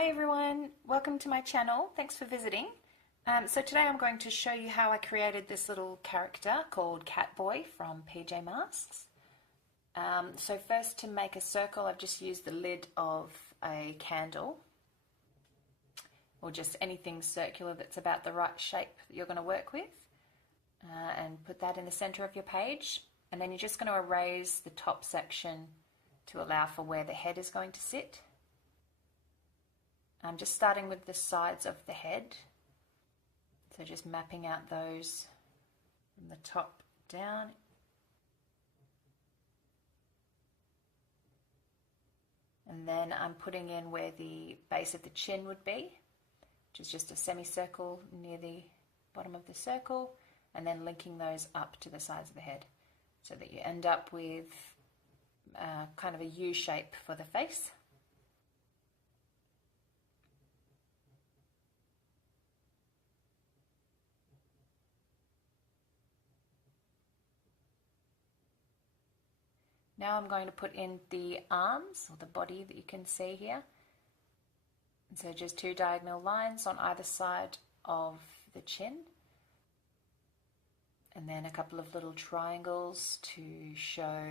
Hi everyone, welcome to my channel. Thanks for visiting. So today I'm going to show you how I created this little character called Catboy from PJ Masks. So first, to make a circle, I've just used the lid of a candle, or just anything circular that's about the right shape that you're going to work with, and put that in the center of your page. And then you're just going to erase the top section to allow for where the head is going to sit. I'm just starting with the sides of the head, so just mapping out those from the top down. And then I'm putting in where the base of the chin would be, which is just a semicircle near the bottom of the circle, and then linking those up to the sides of the head so that you end up with kind of a U shape for the face. Now I'm going to put in the arms, or the body that you can see here. And so just two diagonal lines on either side of the chin. And then a couple of little triangles to show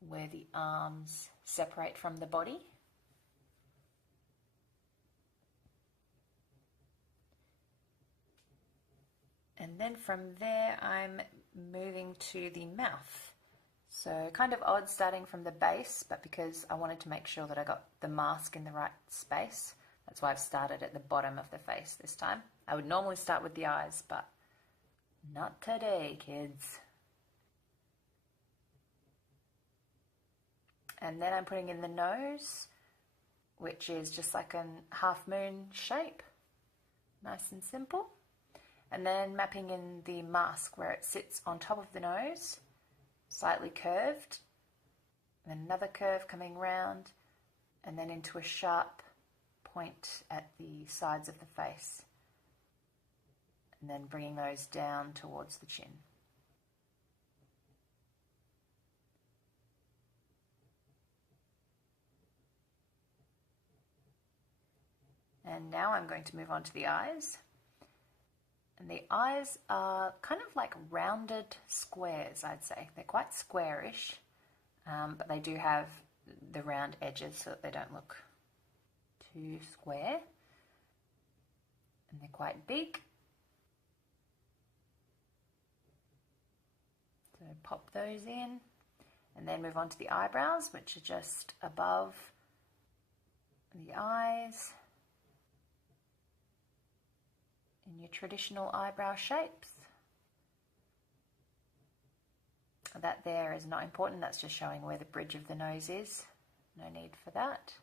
where the arms separate from the body. And then from there I'm moving to the mouth. So kind of odd starting from the base, but because I wanted to make sure that I got the mask in the right space, that's why I've started at the bottom of the face this time. I would normally start with the eyes, but not today, kids. And then I'm putting in the nose, which is just like a half moon shape, nice and simple. And then mapping in the mask where it sits on top of the nose, slightly curved, and another curve coming round, and then into a sharp point at the sides of the face, and then bringing those down towards the chin. And now I'm going to move on to the eyes. And the eyes are kind of like rounded squares, I'd say. They're quite squarish, but they do have the round edges so that they don't look too square. And they're quite big. So pop those in, and then move on to the eyebrows, which are just above the eyes, in your traditional eyebrow shapes. That there is not important, that's just showing where the bridge of the nose is. No need for that.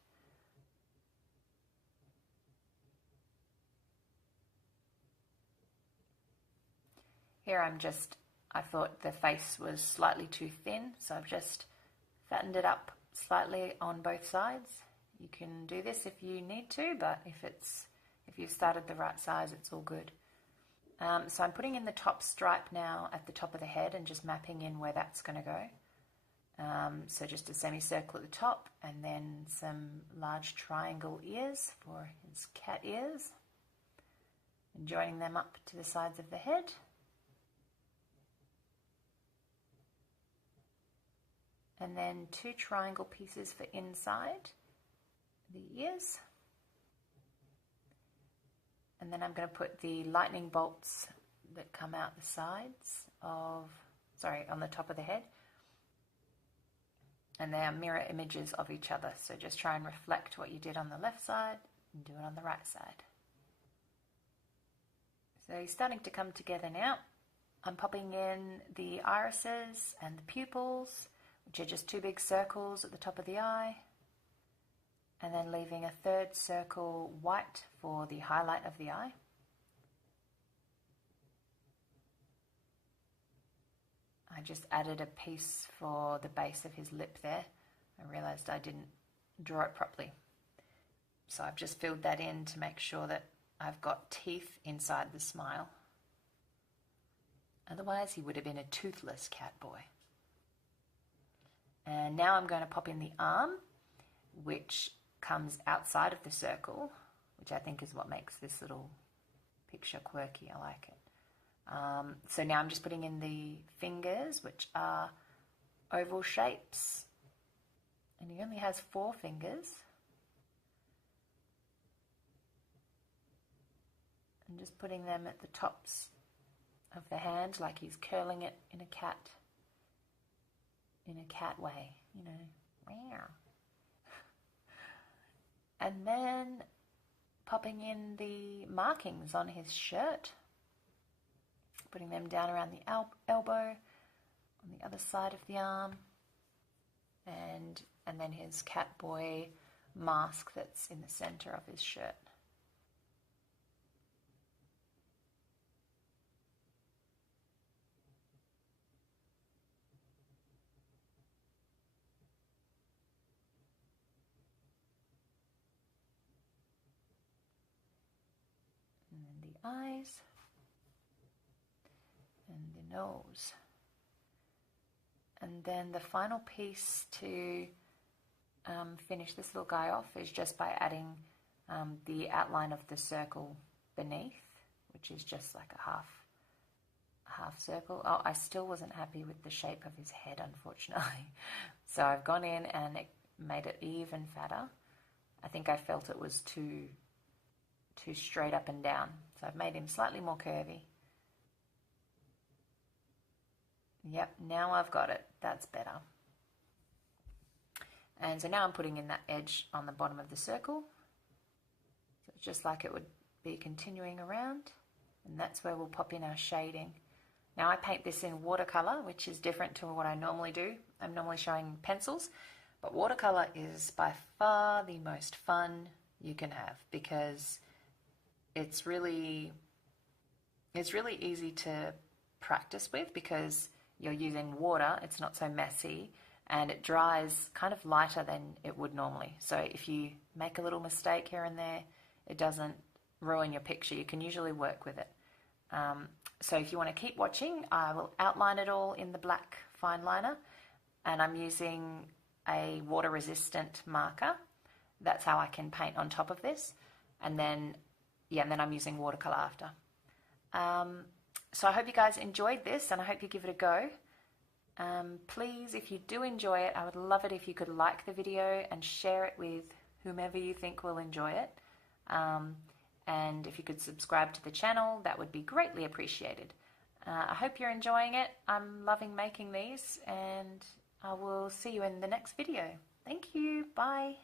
Here I thought the face was slightly too thin, so I've just fattened it up slightly on both sides. You can do this if you need to, but if you've started the right size, it's all good. So I'm putting in the top stripe now at the top of the head and just mapping in where that's going to go. So just a semicircle at the top, and then some large triangle ears for his cat ears, and joining them up to the sides of the head. And then two triangle pieces for inside the ears. And then I'm going to put the lightning bolts that come out the sides on the top of the head. And they are mirror images of each other. So just try and reflect what you did on the left side and do it on the right side. So he's starting to come together now. I'm popping in the irises and the pupils, which are just two big circles at the top of the eye. And then leaving a third circle white for the highlight of the eye. I just added a piece for the base of his lip there. I realized I didn't draw it properly. So I've just filled that in to make sure that I've got teeth inside the smile. Otherwise he would have been a toothless cat boy. And now I'm going to pop in the arm, which comes outside of the circle, which I think is what makes this little picture quirky. I like it. So now I'm just putting in the fingers, which are oval shapes, and he only has 4 fingers. And just putting them at the tops of the hand, like he's curling it in a cat way, you know. Meow. And then popping in the markings on his shirt, putting them down around the elbow, on the other side of the arm, and then his Catboy mask that's in the center of his shirt. And then the eyes and the nose. And then the final piece to finish this little guy off is just by adding the outline of the circle beneath, which is just like a half circle. Oh, I still wasn't happy with the shape of his head, unfortunately. So I've gone in and it made it even fatter. I think I felt it was too straight up and down. So I've made him slightly more curvy. Yep, now I've got it. That's better. And so now I'm putting in that edge on the bottom of the circle. So it's just like it would be continuing around. And that's where we'll pop in our shading. Now I paint this in watercolour, which is different to what I normally do. I'm normally showing pencils. But watercolour is by far the most fun you can have, because it's really easy to practice with, because you're using water, it's not so messy, and it dries kind of lighter than it would normally. So if you make a little mistake here and there, it doesn't ruin your picture. You can usually work with it. So if you want to keep watching, I will outline it all in the black fine liner, and I'm using a water resistant marker. That's how I can paint on top of this. And then, and then I'm using watercolor after. So I hope you guys enjoyed this, and I hope you give it a go. Please, if you do enjoy it, I would love it if you could like the video and share it with whomever you think will enjoy it. And if you could subscribe to the channel, that would be greatly appreciated. I hope you're enjoying it. I'm loving making these, and I will see you in the next video. Thank you. Bye.